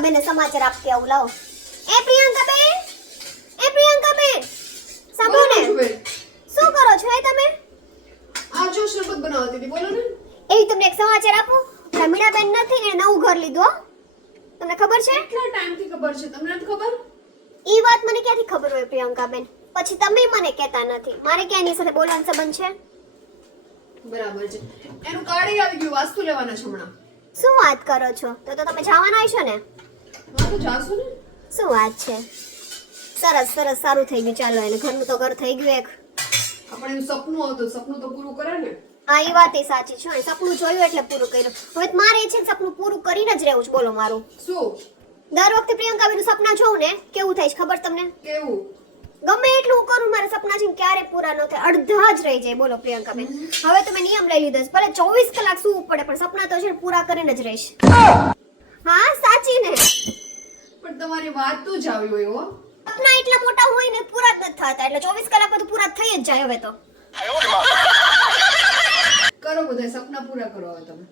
પ્રિયંકા બેને સમાચાર આપતી આવું લાવો. એ પ્રિયંકા બેન એ પ્રિયંકા બેન સાંભળો ને. શું કરો છો એ તમે? આ જો શરબત બનાવતી હતી બોલો ને. એ તમને એક સમાચાર આપું? રમીણા બેન નથી ને નવું ઘર લીધું તમને ખબર છે? કેટલા ટાઈમથી ખબર છે તમને ખબર? એ વાત મને ક્યાંથી ખબર હોય પ્રિયંકા બેન પછી તમે મને કહેતા નથી. મારે ક્યાં એની સાથે બોલવાનો સંબંધ છે? બરાબર છે. એનું કાર્ડ આવી ગયું વાસ્તુ લેવાના છે હમણાં. શું વાત કરો છો? તો તો તમે જવાના જાશું ને? શું વાત છે? સરસ સરસ સારું થઈ ગયું. ચાલો એને ઘરનું તો ઘર થઈ ગયું એક. આપણે એનું સપનું હતું. સપનું તો પૂરું કરે ને. હા એ વાત એ સાચી છે. સપનું જોયું એટલે પૂરું કર્યું. હવે મારે છે સપનું પૂરું કરીને જ રહેવું છે. બોલો મારું. શું? દર વખતે પ્રિયંકા બેનું સપના જોઉં ને કેવું થાય છે ખબર તમને? કેવું? ગમે એટલું હું કરું મારા સપના છે ક્યારે પૂરા ન થાય. અડધા જ રહી જાય. બોલો પ્રિયંકા બેન હવે તમે નિયમ લઈ લીધો છે. ભલે ચોવીસ કલાક સુવું પડે પણ સપના તો છે ને પૂરા કરીને જ રહીશ. હા સાચી તમારી વાત તો જ આવી હોય હો. સપના એટલા મોટા હોય ને પૂરા જ નથી થતા. એટલે ચોવીસ કલાક તો પૂરા થઈ જ જાય હવે તો. કરો બધા સપના પૂરા કરો હવે તમે.